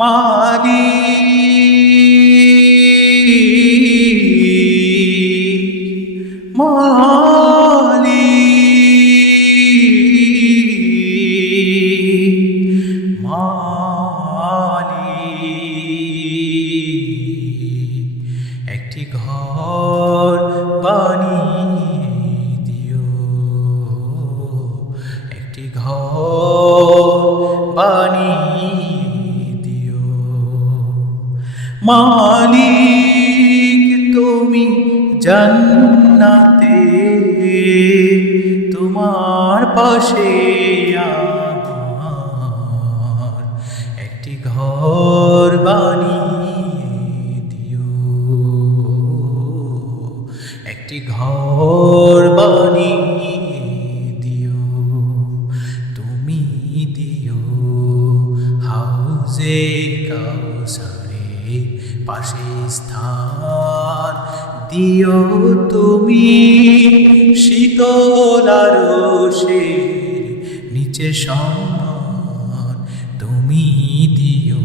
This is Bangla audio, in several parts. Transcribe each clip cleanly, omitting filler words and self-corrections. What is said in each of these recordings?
মালিক মালিক মালিক একটি ঘর বানিয়ে দিও, একটি ঘর বানিয়ে দিও। মালিক তুমি জান্নাতে তোমার পাশে আমার একটি ঘর বানিয়ে দিও, একটি ঘর বানিয়ে দিও। তুমি দিও হাউজে কাউসারে পাশে স্থান, দিও তুমি শীতল আরশের নিচে সম্মান। তুমি দিও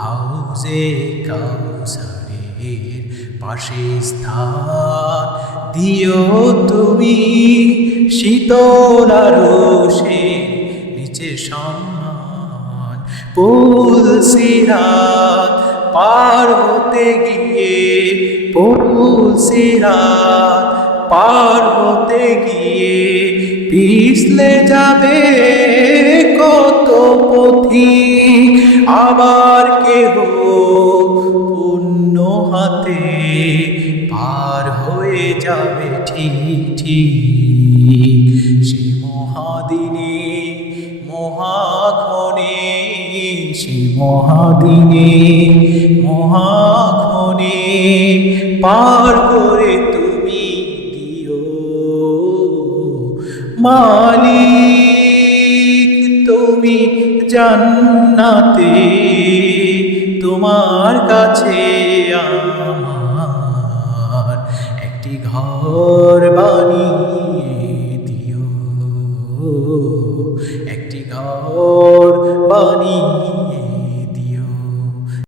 হাউজে কাউসারের পাশে স্থান, দিও তুমি শীতল আরশের নিচে সম্মান। পুল সিরাত পার হতে গিয়ে, পুল সিরাত পার হতে গিয়ে পিছলে যাবে কত পথিক, আবার কেহ পুণ্য হাতে পার হয়ে যাবে ঠিক ঠিক। সে মহাদিনে মহাক্ষণে, সে মহাদিনে মহাক্ষণে পার করে তুমি দিও। মালিক তুমি জান্নাতে তোমার কাছে আমার একটি ঘর বানিয়ে দিও, একটি ঘর বানিয়ে